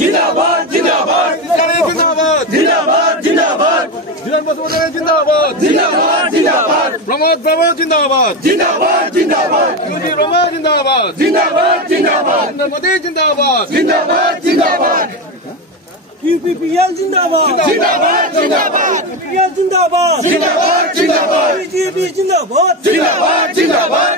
जिंदाबाद जिंदाबाद जिंदाबाद जिंदाबाद जिंदाबाद जीवन बसुमतारी जिंदाबाद जिंदाबाद जिंदाबाद प्रमोद प्रमोद जिंदाबाद जिंदाबाद जिंदाबाद यूजी रोमा जिंदाबाद जिंदाबाद जिंदाबाद नरेंद्र मोदी जिंदाबाद जिंदाबाद जिंदाबाद यूपीपीएल जिंदाबाद जिंदाबाद जिंदाबाद यूपीपीएल जिंदाबाद जिंदाबाद जिंदाबाद बीजेपी जिंदाबाद जिंदाबाद जिंदाबाद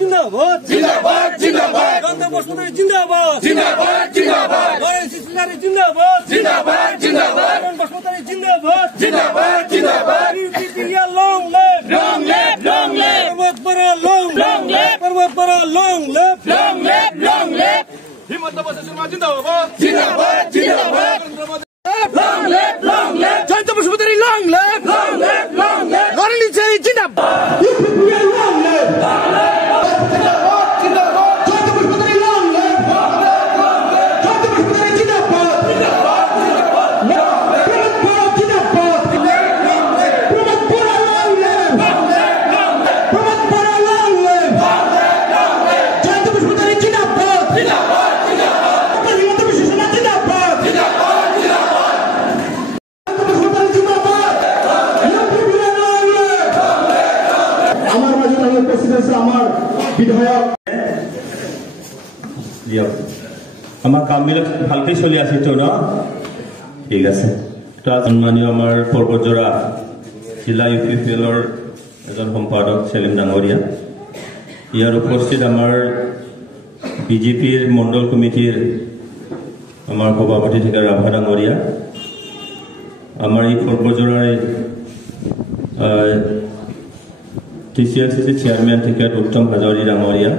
जिंदाबाद जिंदाबाद जिंदाबाद गंगा बसुमतारी जिंदाबाद जिंदाबाद जिंदाबाद नरेंद्र सिंह जिंदाबाद जिंदाबाद जिंदाबाद बसुमतारी जिंदाबाद जिंदाबाद जिंदाबाद UPPL long live long live long live पर्वत पर long live पर्वत पर long live long live long live हिम्मत बसे शर्मा जिंदाबाद जिंदाबाद जिंदाबाद long live Jayant Basumatary long live long live Narendra Singh जिंदाबाद यूपीपीएल long live আমার কামবিলাক ভালকে চলি আছে তো না ঠিক আছে সম্মানীয় আমাৰ পৰ্বতজোৰা জিলা ইউপিপিএলৰ এজন সম্পাদক সেলিম ডাঙৰীয়া ইয়াৰ উপস্থিত আমাৰ বিজেপিৰ মণ্ডল কমিটিৰ আমাৰ সভাপতি ঠিকা ৰাভা ডাঙৰীয়া আমাৰ এই পৰ্বতজোৰাৰ টিচিএলচিচি চেয়াৰমেন ঠিকা উত্তম হাজৰি ডাঙৰীয়া